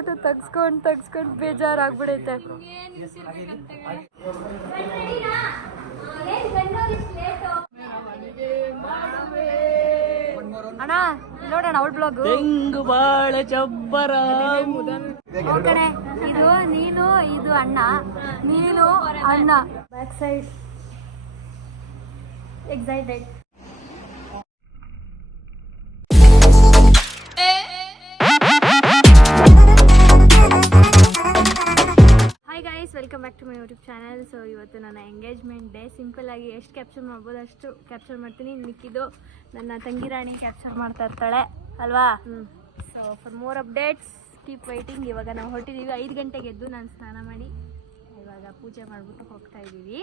Photo ತಗ್ಸ್ಕೊಂಡು ಬೇಜಾರಾಗ್ಬಿಡೈತೆ. ಅಣ್ಣ ನೋಡೋಣ ಅವಳ ಬ್ಲಾಗ್ ತೆಂಗು ಬಾಳೆ ಚಬ್ಬರ ಕಣೆ. ಇದು ನೀನು, ಇದು ಅಣ್ಣ, ನೀನು ಅಣ್ಣ. Back side excited. Hi guys, welcome back to my YouTube channel. So ಇವತ್ತು ನನ್ನ ಎಂಗೇಜ್ಮೆಂಟ್ ಡೇ. ಸಿಂಪಲ್ ಆಗಿ ಎಷ್ಟು ಕ್ಯಾಪ್ಚರ್ ಮಾಡ್ಬೋದು ಅಷ್ಟು ಕ್ಯಾಪ್ಚರ್ ಮಾಡ್ತೀನಿ. ಮಿಕ್ಕಿದ್ದು ನನ್ನ ತಂಗಿ ರಾಣಿ ಕ್ಯಾಪ್ಚರ್ ಮಾಡ್ತಾ ಇರ್ತಾಳೆ ಅಲ್ವಾ. So for more updates keep waiting. ಇವಾಗ ನಾವು ಹೊರಟಿದ್ದೀವಿ. 5 ಗಂಟೆಗೆ ಎದ್ದು ನಾನು ಸ್ನಾನ ಮಾಡಿ ಇವಾಗ ಪೂಜೆ ಮಾಡಿಬಿಟ್ಟು ಹೋಗ್ತಾ ಇದ್ದೀವಿ.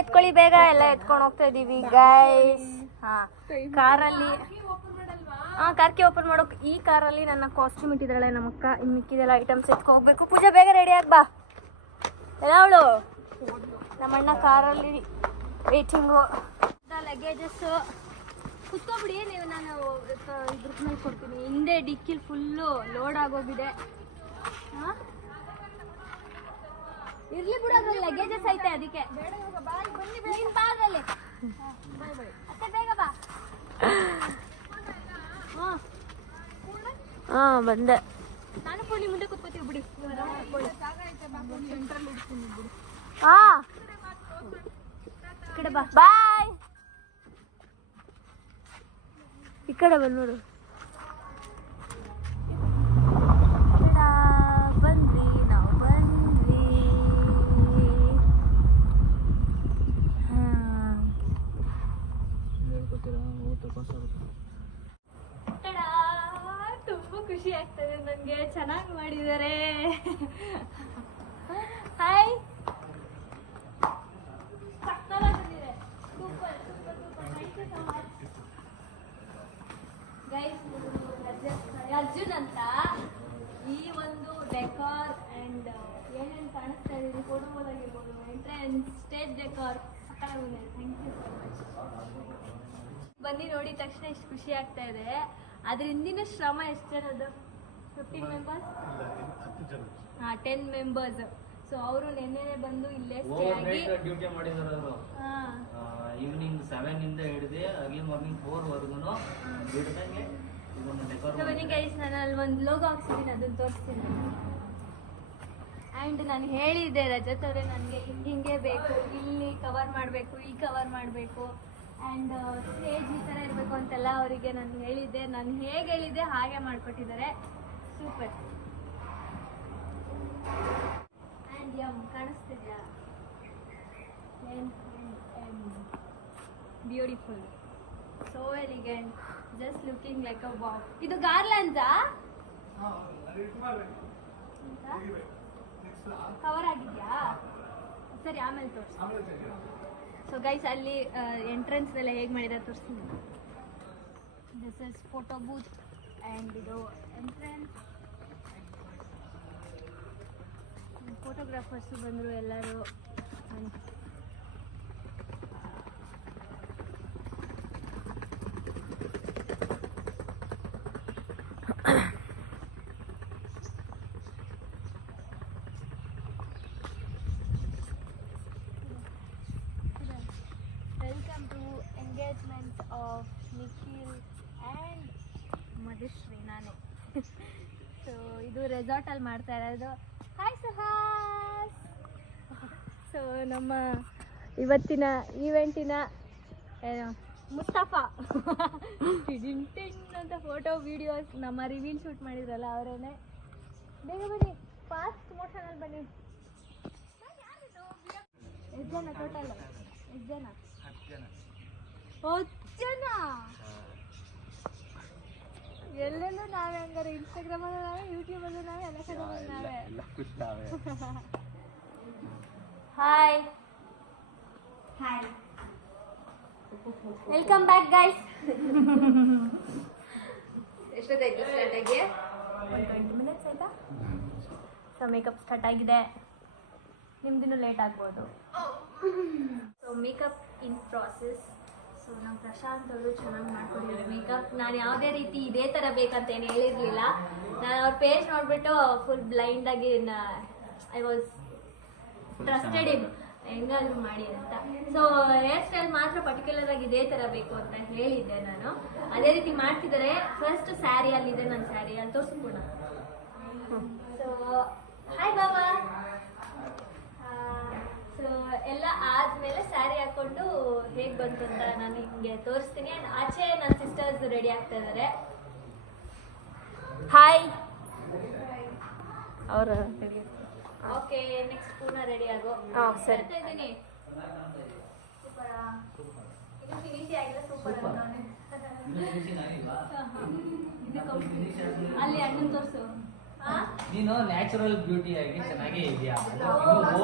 ಎತ್ಕೊಳ್ಳಿ ಬೇಗ. ಎಲ್ಲ ಎತ್ಕೊಂಡು ಹೋಗ್ತಾ ಇದೀವಿ ಗೈಸ್. ಕಾರಲ್ಲಿ ಕಾರ್ಕಿ ಓಪನ್ ಮಾಡೋಕೆ ಈ ಕಾರಲ್ಲಿ ನನ್ನ ಕಾಸ್ಟ್ಯೂಮ್ ಇಟ್ಟಿದ್ದಾಳೆ ನಮ್ಮಕ್ಕ. ಇನ್ನು ಮಿಕ್ಕಿದೆಲ್ಲ ಐಟಮ್ಸ್ ಎತ್ಕೊ ಹೋಗ್ಬೇಕು. ಪೂಜೆ ಬೇಗ ರೆಡಿ ಆಗ್ಬಾ. ಎಲ್ಲ ಅವಳು ನಮ್ಮಣ್ಣ ಕಾರಲ್ಲಿ ವೇಟಿಂಗು. ಲಗೇಜಸ್ ಕುತ್ಕೊಬಿಡಿ ನೀವು. ನಾನು ಇದ್ರ ಮೇಲೆ ಕೊಡ್ತೀನಿ. ಹಿಂದೆ ಡಿಕ್ಕಿಲ್ ಫುಲ್ಲು ಲೋಡ್ ಆಗೋಗಿದೆ. ಇರ್ಲಿ ಬಿಡು, ಅದ್ರಲ್ಲಿ ಲಗೇಜಸ್ ಐತೆ ಅದಕ್ಕೆ. ನೀನ್ ಬಾ ಅದ್ರಲ್ಲಿ. ಅತ್ತೆ ಬೇಗ ಬಾ. ಬಂದೆ ನಾನು. ಪೂರ್ಣಿ ಮುಂದೆ ಕೂತ್ಕೋತೀವಿ ಬಿಡಿ. ಈ ಕಡೆ ಬಾ. ಬಾಯ್. ಈ ಕಡೆ ಬಂದು ನೋಡು. ತುಂಬಾ ಖುಷಿ ಆಗ್ತದೆ ನನಗೆ. ಚೆನ್ನಾಗಿ ಮಾಡಿದ್ದಾರೆ. ಹಾಯ್. ಗೈಸ್, ಅರ್ಜುನ್ ಅಂತ ಈ ಒಂದು ಡೆಕೋರ್ ಅಂಡ್ ಏನೇನು ಕಾಣಿಸ್ತಾ ಇದ್ದೀವಿ ಫೋಟೋದಾಗಿರ್ಬೋದು, ಎಂಟ್ರೆನ್ಸ್, ಸ್ಟೇಜ್ ಡೆಕೋರ್ ಸಕ್ಕತ್ತಾಗಿದೆ. Thank you so much. ಬನ್ನಿ ನೋಡಿದ ತಕ್ಷಣ ಇಷ್ಟು ಖುಷಿ ಆಗ್ತಾ ಇದೆ. ಅದ್ರ ಹಿಂದಿನ ಶ್ರಮ ಎಷ್ಟು ಜನದ್ದು? 15 ಮೆಂಬರ್ಸ್, 10 ಮೆಂಬರ್ಸ್. ಸೊ ಅವರು ನೆನ್ನೆ ಬಂದು ಇಲ್ಲೇ ಸ್ಟೇ ಆಗಿ ಡ್ಯೂಟಿ ಮಾಡಿದ್ದಾರೆ. ಅವರು ಈವ್ನಿಂಗ್ 7 ಇಂದ ಹಿಡಿದು ಅರ್ಲಿ ಮಾರ್ನಿಂಗ್ 4 ವರೆಗೂ ಬಿಡ್ದಂಗೆ ಇದನ್ನ ಡೆಕೋರ್ ಮಾಡಿ. ಬನ್ನಿ ಗೈಸ್, ನಾನು ಅಲ್ಲಿ ಒಂದು ಲೋಗೋ ಹಾಕ್ಸಿದ್ದೀನಿ, ಅದನ್ನ ತೋರಿಸ್ತೀನಿ. ಆ್ಯಂಡ್ ನಾನು ಹೇಳಿದ್ದೆ ರಜತ್ ಅವರೇ, ನನಗೆ ಹಿಂಗೆ ಬೇಕು, ಇಲ್ಲಿ ಕವರ್ ಮಾಡಬೇಕು, ಈ ಕವರ್ ಮಾಡಬೇಕು, ಆ್ಯಂಡ್ ಸ್ಟೇಜ್ ಈ ಥರ ಇರಬೇಕು ಅಂತೆಲ್ಲ ಅವರಿಗೆ ನಾನು ಹೇಳಿದ್ದೆ. ನಾನು ಹೇಗೆ ಹೇಳಿದ್ದೆ ಹಾಗೆ ಮಾಡಿಕೊಟ್ಟಿದ್ದಾರೆ. ಸೂಪರ್. ಆ್ಯಂಡ್ ಕಾಣಿಸ್ತಿದ್ಯಾ? Beautiful, so elegant, just looking like a wow. ಇದು ಗಾರ್ಲ್ಯಾಂಡ್ಸಾ? ಕವರ್ ಆಗಿದ್ಯಾ? ಸರಿ, ಆಮೇಲೆ ತೋರಿಸಿ. ಸೊ ಗೈಸ್, ಅಲ್ಲಿ ಎಂಟ್ರೆನ್ಸ್ ಎಲ್ಲ ಹೇಗೆ ಮಾಡಿದ್ದಾರೆ ತೋರಿಸ್ತೀನಿ. This is photo booth and ಇದು ಎಂಟ್ರೆನ್ಸ್. ಫೋಟೋಗ್ರಾಫರ್ಸು ಬಂದರು ಎಲ್ಲರೂ. Welcome to engagement of Nikhil and Madhushree. ನಾನೇ. ಸೊ ಇದು ರೆಸಾರ್ಟಲ್ಲಿ ಮಾಡ್ತಾ ಇರೋದು. ಹಾಯ್ ಸುಹಾಸ್. ಸೊ ನಮ್ಮ ಇವತ್ತಿನ ಈವೆಂಟಿನ ಏನು ಮುಸ್ತಫಾ ಅಂತ ಫೋಟೋ ವಿಡಿಯೋಸ್ ನಮ್ಮ ರಿವೀಲ್ ಶೂಟ್ ಮಾಡಿದ್ರಲ್ಲ ಅವರೇನೆ. ಬೇಗ ಬನ್ನಿ, ಫಾಸ್ಟ್ ಮೋಷನಲ್ಲಿ ಬನ್ನಿ. ಎಷ್ಟು ಜನ ಟೋಟಲ್? ಎಷ್ಟು ಜನ? 10 ಜನ. ಎಲ್ಲೆಲ್ಲೂ ನಾವೇ ಹಂಗಾರೆ. ಇನ್ಸ್ಟಾಗ್ರಾಮಲ್ಲೂ ನಾವೇ, ಯೂಟ್ಯೂಬಲ್ಲೂ ನಾವೇ, ಎಲ್ಲ ಕಡೆ ನಾವೇ. Hi hi, welcome back guys. ಎಷ್ಟೊತ್ತಾಯ್ತು ಸ್ಟಾರ್ಟ್ ಆಗಿ? 20 ಮಿನಿಟ್ಸ್ ಆಯಿತಾ. ಸೊ ಮೇಕಪ್ ಸ್ಟಾರ್ಟ್ ಆಗಿದೆ. ನಿಮ್ದಿನ್ನೂ ಲೇಟ್ ಆಗ್ಬೋದು. So makeup in process. So ನಮ್ಮ ಪ್ರಶಾಂತ್ ಅವರು ಚೆನ್ನಾಗಿ ಮಾಡ್ಕೊಂಡಿದ್ದಾರೆ ಮೇಕಪ್. ನಾನು ಯಾವುದೇ ರೀತಿ ಇದೇ ಥರ ಬೇಕಂತ ಏನು ಹೇಳಿರಲಿಲ್ಲ. ನಾನು ಅವ್ರ ಪೇಜ್ ನೋಡಿಬಿಟ್ಟು ಫುಲ್ ಬ್ಲೈಂಡಾಗಿ ಐ ವಾಸ್ ಟ್ರಸ್ಟೆಡ್ ಇಮ್ ಹೆಂಗಾದ್ರೂ ಮಾಡಿ ಅಂತ. ಸೊ ಹೇರ್ ಸ್ಟೈಲ್ ಮಾತ್ರ ಪರ್ಟಿಕ್ಯುಲರ್ ಆಗಿ ಇದೇ ಥರ ಬೇಕು ಅಂತ ಹೇಳಿದ್ದೆ ನಾನು. ಅದೇ ರೀತಿ ಮಾಡ್ತಿದ್ದಾರೆ. ಫಸ್ಟ್ ಸ್ಯಾರಿ ಅಲ್ಲಿದೆ, ನನ್ನ ಸ್ಯಾರಿ ಅಲ್ಲಿ ತೋರಿಸ್ಕೊಣ. ಸೊ ಹಾಯ್ ಬಾಬಾ. ಸೊ ಎಲ್ಲ ಆದಮೇಲೆ ಸ್ಯಾರಿ ಹಾಕ್ಕೊಂಡು ಹೇಗೆ ಬಂತು ಅಂತ ನಾನು ಹಿಂಗೆ ತೋರಿಸ್ತೀನಿ. ಆಚೆ ನನ್ನ ಸಿಸ್ಟರ್ಸ್ ರೆಡಿ ಆಗ್ತಾ ಇದ್ದಾರೆ. ಹಾಯ್. ಅವರು ಓಕೆ, ನೆಕ್ಸ್ಟ್ ಪೂರ್ಣ ರೆಡಿ ಆಗೋ. ಸರಿ ಇದ್ದೀನಿ. ಸೂಪರ್. ಇದು ಫಿನಿಶ್ ಆಗಿಲ್ಲ. ಸೂಪರ್ ಅಲ್ಲಿ ಅಣ್ಣನ್ ತೋರಿಸು. ನೀನು ನ್ಯಾಚುರಲ್ ಬ್ಯೂಟಿ ಆಗಿ ಚೆನ್ನಾಗೇ ಇದೆಯಾ.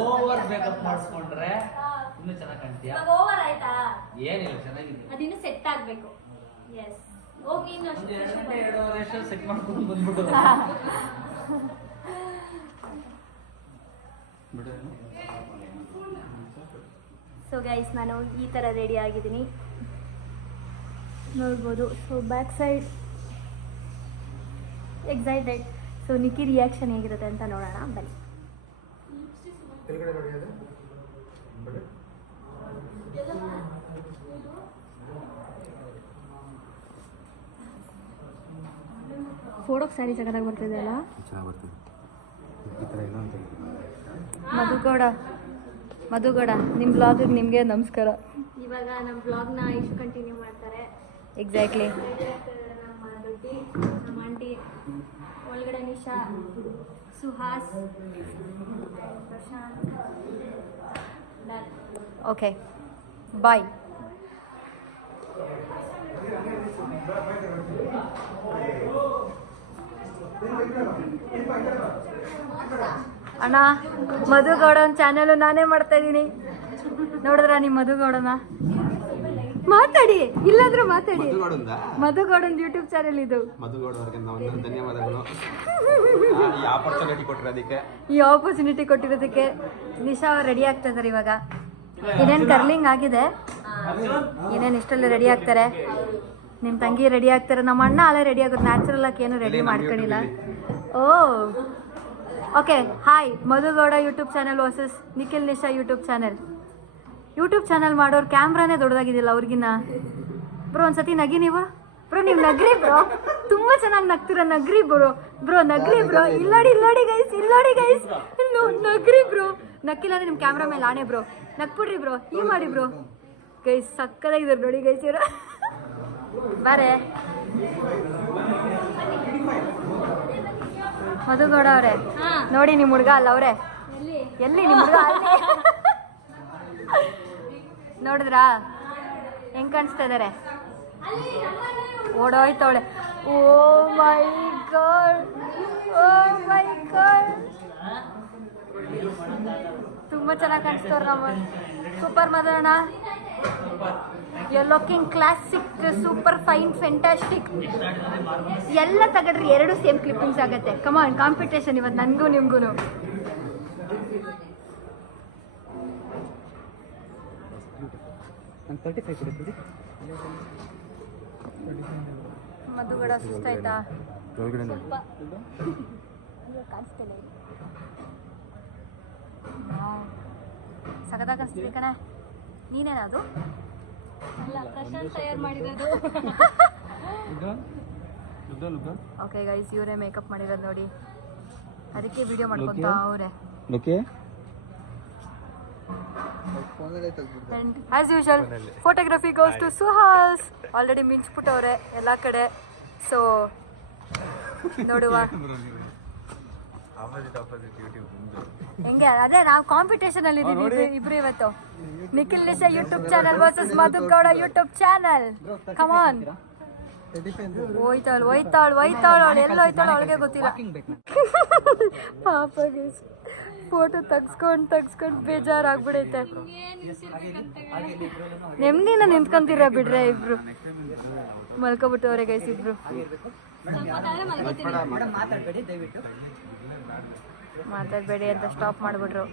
ಓವರ್ ಮೇಕಪ್ ಮಾಡಿಸ್ಕೊಂಡ್ರೆ ಇನ್ನೂ ಚೆನ್ನಾಗಿ ಕಾಣ್ತೀಯಾ. ಓವರ್ ಆಯ್ತಾ? ಏನಿಲ್ಲ, ಚೆನ್ನಾಗಿದೆ. ಅದಿನ್ನು ಸೆಟ್ ಆಗ್ಬೇಕು. ಎಸ್. ಹೋಗಿ ಇನ್ನು 2 ಗಂಟೆ 2.5 ವರ್ಷ ಸೆಟ್ ಮಾಡ್ಕೊಂಡು ಬಂದ್ಬಿಟ್ಟು. ಸೊ ಗೈಸ್, ನಾನು ಈ ಥರ ರೆಡಿ ಆಗಿದ್ದೀನಿ ನೋಡ್ಬೋದು. So back side excited. So Nikki reaction ಹೇಗಿರುತ್ತೆ ಅಂತ ನೋಡೋಣ ಬನ್ನಿ. ಫೋಟೋಗೆ ಸ್ಯಾರಿ ಸಖತ್ತಾಗಿ ಬರ್ತಿದೆ ಅಲ್ಲ. ಮಧುಗೌಡ ನಿಮ್ಮ ಬ್ಲಾಗಿಗೆ ನಿಮಗೆ ನಮಸ್ಕಾರ. ಇವಾಗ ನಮ್ಮ ಬ್ಲಾಗ್ನ ಇಷ್ಟು ಕಂಟಿನ್ಯೂ ಮಾಡ್ತಾರೆ. ಎಕ್ಸಾಕ್ಟ್ಲಿ. ನಮ್ಮ ದೊಡ್ಡಿ, ನಮ್ಮ ಆಂಟಿ, ಒಳಗಡೆ ನಿಶಾ, ಸುಹಾಸ್, ಪ್ರಶಾಂತ್. Okay bye. ಅಣ್ಣ, ಮಧುಗೌಡನ ಚಾನಲ್ ನಾನೇ ಮಾಡ್ತಾ ಇದ್ದೀನಿ. ನೋಡಿದ್ರ ನಿಮ್ಮ ಮಧುಗೌಡನ? ಮಾತಾಡಿ, ಇಲ್ಲಾಂದ್ರೆ ಮಾತಾಡಿ. ಮಧುಗೌಡನ್ ಯೂಟ್ಯೂಬ್ ಚಾನೆಲ್ ಇದು. ಧನ್ಯವಾದಗಳು ಈ ಆಪರ್ಚುನಿಟಿ ಕೊಟ್ಟಿರೋದಕ್ಕೆ. ನಿಶಾ ಅವ್ರು ರೆಡಿ ಆಗ್ತಾ ಇದಾರೆ ಇವಾಗ. ಇನ್ನೇನು ಕರ್ಲಿಂಗ್ ಆಗಿದೆ, ಇನ್ನೇನು ಇಷ್ಟೆಲ್ಲ ರೆಡಿ ಆಗ್ತಾರೆ. ನಿಮ್ಮ ತಂಗಿ ರೆಡಿ ಆಗ್ತಾರೆ. ನಮ್ಮ ಅಣ್ಣ ಅಲ್ಲೇ ರೆಡಿ ಆಗೋದು. ನ್ಯಾಚುರಲ್ ಆಗಿ ಏನು ರೆಡಿ ಮಾಡ್ಕೊಂಡಿಲ್ಲ. Oh okay. Hi, Madhugowda YouTube channel versus Nikhil Nisha YouTube channel. YouTube channel ಮಾಡೋರು ಕ್ಯಾಮ್ರಾನೇ ದೊಡ್ಡದಾಗಿದ್ದಿಲ್ಲ ಅವ್ರಿಗಿನ್ನ. ಬ್ರೋ ಒಂದ್ಸತಿ ನಗಿ ನೀವು. ಬ್ರೋ ನೀವು ನಗ್ರಿ ಬ್ರೋ, ತುಂಬ ಚೆನ್ನಾಗಿ ನಗ್ತೀರ. ನಗ್ರಿ ಬ್ರೋ. ಬ್ರೋ ನಗ್ರಿ ಬ್ರೋ. ಇಲ್ಲೋಡಿ ಗೈಸ್, ನಗ್ರಿ ಬ್ರೋ. ನಕ್ಕಿಲ್ಲ ಅಂದ್ರೆ ನಿಮ್ಮ ಕ್ಯಾಮ್ರಾ ಮೇಲೆ ಆಣೆ ಬ್ರೋ. ನಕ್ಬಿಡ್ರಿ ಬ್ರೋ. ಈ ಮಾಡಿ ಬ್ರೋ. ಗೈಸ್ ಸಕ್ಕದಾಗಿದ್ದಾರೆ ನೋಡಿ ಗೈಸ್ ಇವರು. ಬಾರೆ ಮಧುಗೌಡ ಅವರೇ, ನೋಡಿ ನಿಮ್ಮ ಹುಡುಗ ಅಲ್ಲ ಅವರೇ. ಎಲ್ಲಿ ನಿಮ್ಮ ಹುಡುಗ? ನೋಡಿದ್ರಾ ಹೆಂಗ್ ಕಾಣಿಸ್ತಾ ಇದಾರೆ? ಓಡೋಯ್ತವಳೆ. ಓ ಮೈ ಗಾಡ್, ಓ ಮೈ ಗಾಡ್, ತುಂಬಾ ಚೆನ್ನಾಗಿ ಕಾಣಿಸ್ತವ್ರ ನಮ್ಮ ಸೂಪರ್ ಮದಣ್ಣ. You are looking classic, super fine, fantastic. ಎಲ್ಲ ತಗಡ್ರಿ, 2 ಸೇಮ್ ಕ್ಲಿಪ್ಪಿಂಗ್ಸ್ ಆಗತ್ತೆ. ಕಮಾನ್, ಕಾಂಪಿಟೇಷನ್ ಇವತ್ತು ನನಗೂ ನಿಮ್ಗೂ. ಮಧುಗೌಡ ಸುಸ್ತಾಯ್ತಾ? ಸ್ವಲ್ಪ ಕಾಣಿಸ್ತಿಲ್ಲ. ಸಗದಾಗ ಕಾಣಿಸ್ತೀವಿ ಕಣ. ನೀನೇನದು? ಅಲ್ಲ, ಪ್ರಶಾಂತ್ ತಯಾರು ಮಾಡಿರೋದು. ಓಕೆ ಗೈಸ್, ಇವರೇ ಮೇಕಪ್ ಮಾಡಿರೋದು ನೋಡಿ. ಅದಕ್ಕೆ ವಿಡಿಯೋ ಮಾಡ್ಕೊಂತ ಅವರೇ. And as usual, photography goes to Suhas. Already ಮಿಂಚ್ಬಿಟ್ಟವ್ರೆ ಎಲ್ಲ ಕಡೆ. ಸೊ ನೋಡುವ ಹೆಂಗೆ. ಅದೇ ನಾವು ಕಾಂಪಿಟೇಷನ್ ಅಲ್ಲಿ ಇದ್ದೀವಿ ಇಬ್ರು ಇವತ್ತು. Nikhil Nisha YouTube channel versus Madhugowda YouTube channel. Come on. ಹೋಯ್ತಾಳು ಅವಳು ಎಲ್ಲ ಹೋಯ್ತಾಳು ಅವಳಿಗೆ ಗೊತ್ತಿಲ್ಲ. ಪಾಪ ಫೋಟೋ ತಗ್ಸ್ಕೊಂಡ್ ಬೇಜಾರಾಗ್ಬಿಡೈತೆ. ನೆಮ್ಮದಿನ ನಿಂತ್ಕೊಂತೀರ ಬಿಡ್ರೆ ಇಬ್ರು ಮಲ್ಕೊಬಿಟ್ಟವ್ರೆ ಗೈಸ್ ಇಬ್ರು. ಮಾತಾಡ್ಬೇಡಿ ಅಂತ ಸ್ಟಾಪ್ ಮಾಡ್ಬಿಟ್ರು.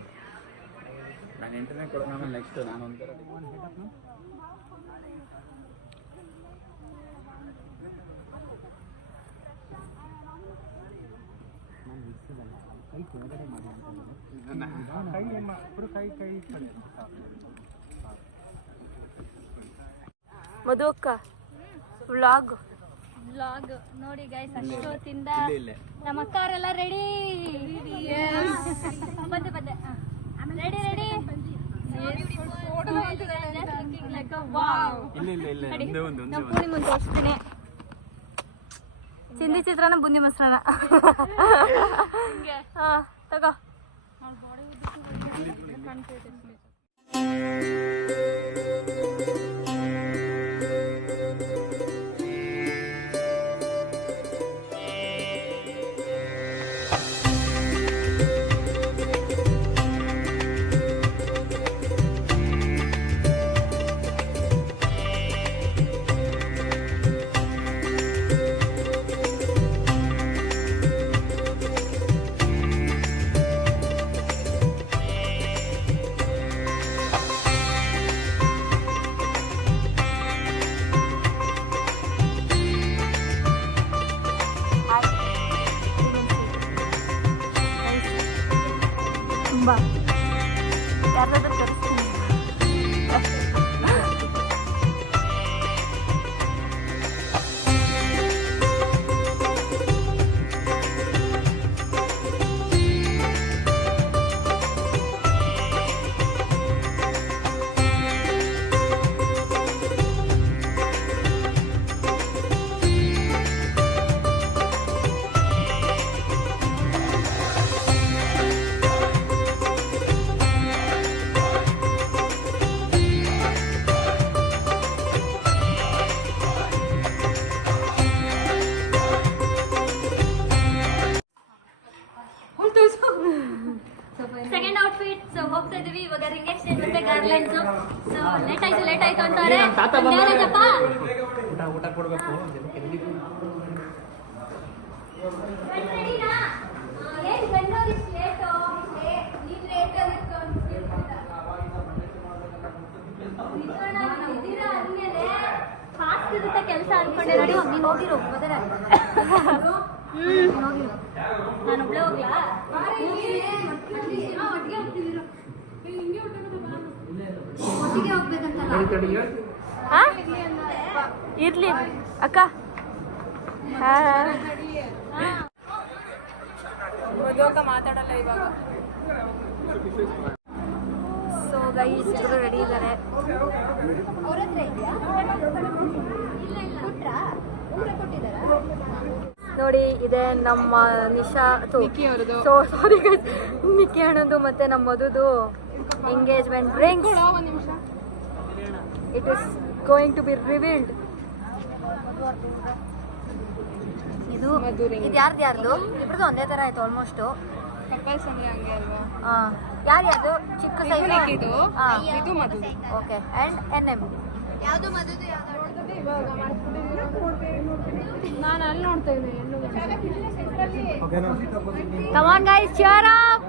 ಮಧು ಅಕ್ಕ ವ್ಲಾಗ್ ನೋಡಿ ಗೈಸ್, ಅಷ್ಟೊತ್ತಿಂದ ನಮ್ಮ ಅಕ್ಕವರೆಲ್ಲ ರೆಡಿ ರೆಡಿ ನಮ್ಮ ಪೂರ್ಣಿ ಮುಂದೆ ತೋರಿಸ್ತೀನಿ. ಚಿಂದಿ ಚಿತ್ರಾನ್ನ ಬುಂದಿ ಮೊಸರನ್ನ ತಗೋ. ತುಂಬಾ ಯಾರಾದ್ರೂ ತರಿಸ್ತೀನಿ. ಸೆಕೆಂಡ್ ಔಟ್ಫಿಟ್ ಸೊ ಹೋಗ್ತಾ ಇದೀವಿ ಇವಾಗ. ರಿಂಗ್ ಎಕ್ಸ್ಚೇಂಜ್ ಮತ್ತೆ ಗಾರ್ಲೆಂಡ್ಸ್. ಸೊ ಲೇಟ್ ಆಯ್ತು ಅಂತಾರೆ. ಊಟ ಕೊಡ್ಬೇಕು. ಫಾಸ್ಟ್ ಇರುತ್ತೆ ಕೆಲಸ ಅನ್ಕೊಂಡೆ. ನೋಡಿ ನೀನು ಹೋಗಿರು ಮೊದಲ. ನಾನು ಒಬ್ಳೆ ಹೋಗ್ಲಾ? ಒಟ್ಟಿಗೆ ಹೋಗ್ಬೇಕಂತಲ್ಲ. ಇರ್ಲಿ ಅಕ್ಕ. ಮಾತಾಡಲ್ಲ ಇವಾಗ. ಸೊ ಗೈಸ್ ಇಬ್ರು ರೆಡಿ ಇದ್ದಾರೆ. ನೋಡಿ ಇದೆ ನಮ್ಮ ನಿಶಾ ಸಾರಿ ಗೈಸ್, ನಿಕ್ಕಿ ಅಣ್ಣದು ಮತ್ತೆ ನಮ್ಮ ಮಧುದು engagement rings. It is going to be revealed. ಇದು ಯಾರ್ದು ಇಬ್ರದ್ದು ಒಂದೇ ತರ ಆಯ್ತು ಆಲ್ಮೋಸ್ಟ್. ಯಾರ್ಯಾವುದು ಚಿಕ್ಕ ಸೈಜ್ ಇದು ಓಕೆ. ಅಂಡ್ NM ಯಾವುದು ಮಧುದು ನಾನು ಅಲ್ಲಿ ನೋಡ್ತಾ ಇದ್ದೀನಿ. Come on guys, cheer up.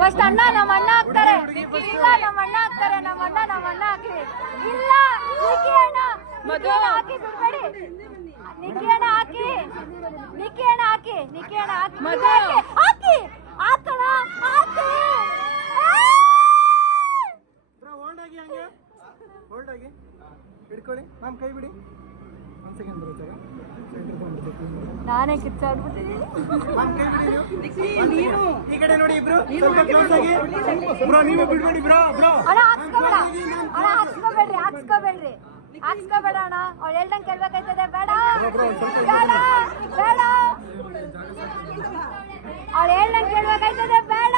First ಅಣ್ಣ ನಮ್ಮ ಅಣ್ಣ ಹಾಕ್ತಾರೆ. ಇಲ್ಲ ನಮ್ಮ ಅಣ್ಣ ಹಾಕ್ತಾರೆ. ನಮ್ಮ ಅಣ್ಣ ಹಾಕ್ಲಿ. ಇಲ್ಲ ನಿಕ್ಕಿ ಅಣ್ಣ ಹಾಕಿ ಬಿಡ್ಬೇಡಿ. ನಿಕ್ಕಿ ಅಣ್ಣ ಹಾಕಿ ಹಾಕಿ ಹಾಕಣ ಹಾಕಿ. ಹೋಲ್ಡ್ ಆಗಿ ಹಿಡ್ಕೊಳ್ಳಿ ಮ್ಯಾಮ್, ಕೈ ಬಿಡಿ. ಒಂದು ಸೆಕೆಂಡ್ ಬರುತ್ತೆ. ನಾನೇ ಕಿಚ್ಚಾಡ್ಬಿಟ್ಟಿದ್ದೀನಿ. ನೀನು ಈ ಕಡೆ ನೋಡಿ ಇಬ್ರು ಸ್ವಲ್ಪ ಕ್ಲೋಸ್ ಆಗಿ. ಬ್ರೋ ನೀವು ಬಿಡ್ಬೇಡಿ ಬ್ರೋ. ಅಣ್ಣ ಹಾಕ್ಸ್ಕೋಬೇಡ ಅಣ್ಣ. ಅವ್ಳು ಹೇಳ್ದಂಗೆ ಕೇಳ್ಬೇಕಾಯ್ತದೆ. ಬೇಡ ಅವ್ಳು ಹೇಳ್ದಂಗೆ ಕೇಳ್ಬೇಕಾಯ್ತದೆ. ಬೇಡ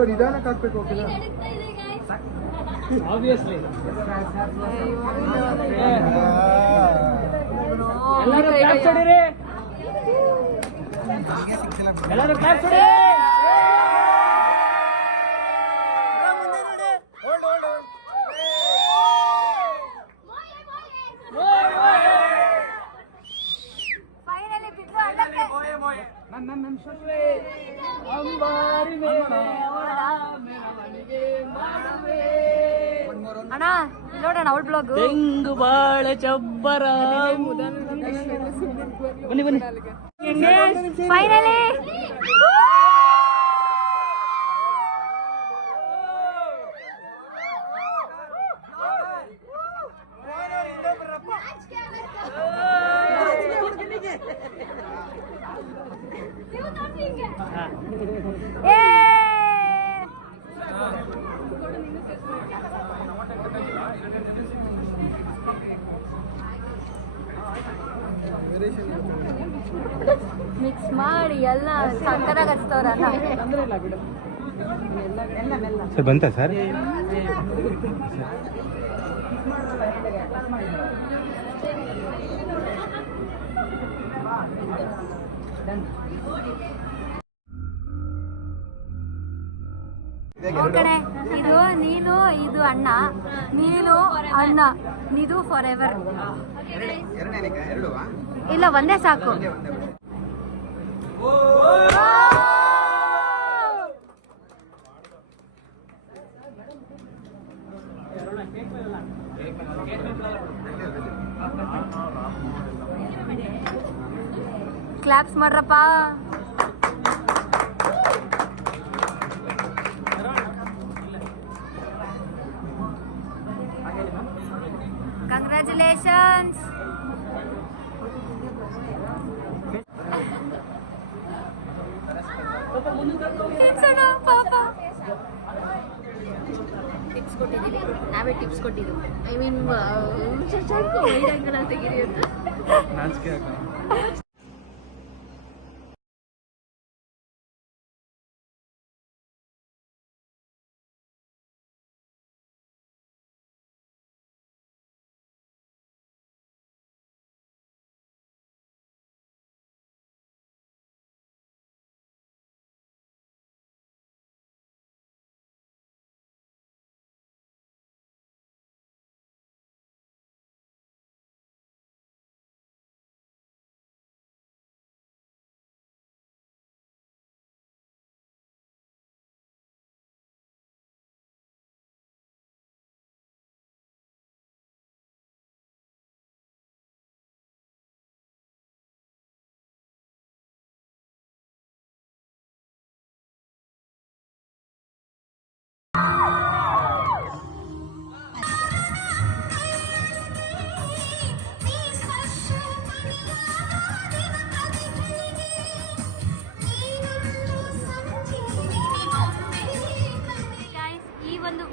ಬ್ರೋ ನಿಧಾನಕ್ಕೆ ಹಾಕ್ಬೇಕು ಓಕೆನಾ ಆಬ್ವಿಯಸ್ಲಿ ಎಲ್ಲರೂ ಕ್ಲಾಪ್ಸ್ ಹೊಡಿ ಫೈನಲಿ ಬಿದ್ದು ಅಣ್ಣಕ್ಕೆ ನನ್ನ ಶುಕ್ರೇ ಅಂಬಾರಿ ಮೇಲೆ ಅವಳ ಮೆರವಣಿಗೆ ಮಾಡುವೆ ಅಣ್ಣ ಇಲ್ಲಿ ನೋಡೋಣ ಅವಳ ಬ್ಲಾಗ್ ತೆಂಗು ಬಾಳೆ ಚಬ್ಬರ ಬನ್ನಿ ಬನ್ನಿ ಫೈನಲಿ ಮಿಕ್ಸ್ ಮಾಡಿ ಎಲ್ಲ ಸಕ್ಕದಾಗ ಹಚ್ತವ್ರ ಸರ್ ಬಂತಾ ಸರ್ ಕಡೆ ಇದು ನೀನು ಇದು ಅಣ್ಣ ನೀನು ಅಣ್ಣ ಇದು ಫಾರ್ ಎವರ್ ಇಲ್ಲ ಒಂದೇ ಸಾಕು ಕ್ಲಾಪ್ಸ್ ಮಾಡ್ರಪ್ಪ ಕಂಗ್ರ್ಯಾಚುಲೇಷನ್ಸ್ ಟಿಪ್ಸ್ ಕೊಟ್ಟಿದ್ದೀವಿ ನಾವೇ ಟಿಪ್ಸ್ ಕೊಟ್ಟಿದ್ದು ಐ ಮೀನ್ ತೆಗೀರಿ ಅಂತ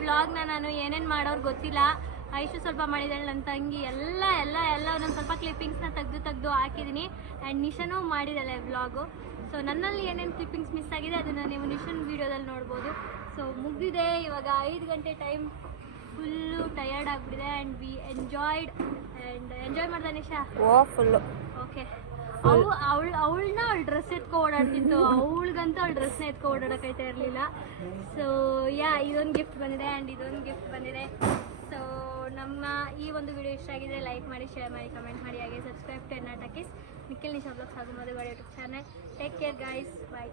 ವ್ಲಾಗ್ನ ನಾನು ಏನೇನು ಮಾಡೋರು ಗೊತ್ತಿಲ್ಲ. ಐಶು ಸ್ವಲ್ಪ ಮಾಡಿದಾಳೆ, ನನ್ನ ತಂಗಿ ಎಲ್ಲ ಒಂದೊಂದು ಸ್ವಲ್ಪ ಕ್ಲಿಪ್ಪಿಂಗ್ಸ್ನ ತೆಗೆದು ಹಾಕಿದ್ದೀನಿ. ಆ್ಯಂಡ್ ನಿಶಾನೂ ಮಾಡಿದ್ದಾಳೆ ವ್ಲಾಗು. ಸೊ ನನ್ನಲ್ಲಿ ಏನೇನು ಕ್ಲಿಪ್ಪಿಂಗ್ಸ್ ಮಿಸ್ ಆಗಿದೆ ಅದನ್ನು ನೀವು ನಿಶನ್ ವೀಡಿಯೋದಲ್ಲಿ ನೋಡ್ಬೋದು. ಸೊ ಮುಗಿದಿದೆ ಇವಾಗ 5 ಗಂಟೆ ಟೈಮ್. ಫುಲ್ಲು ಟಯರ್ಡ್ ಆಗಿಬಿಟ್ಟಿದೆ ಆ್ಯಂಡ್ ವಿ ಎಂಜಾಯ್ ಮಾಡ್ದೆ ನಿಶಾ. Full okay. ಅವಳನ್ನ ಡ್ರೆಸ್ ಎತ್ಕೊ ಓಡಾಡ್ತಿತ್ತು, ಅವಳಿಗಂತೂ ಡ್ರೆಸ್ನ ಎತ್ಕೊ ಓಡಾಡೋಕೈತಾ ಇರಲಿಲ್ಲ. ಸೊ ಇದೊಂದು ಗಿಫ್ಟ್ ಬಂದಿದೆ ಆ್ಯಂಡ್ ಇದೊಂದು ಗಿಫ್ಟ್ ಬಂದಿದೆ. ಸೊ ನಮ್ಮ ಈ ಒಂದು ವಿಡಿಯೋ ಇಷ್ಟ ಆಗಿದ್ರೆ ಲೈಕ್ ಮಾಡಿ, ಶೇರ್ ಮಾಡಿ, ಕಮೆಂಟ್ ಮಾಡಿ, ಹಾಗೆ subscribe to Enna talkies, Nikhil Nisha blogs ಹಾಗೂ ಮದುವೆ YouTube channel. Take care guys, ಬಾಯ್.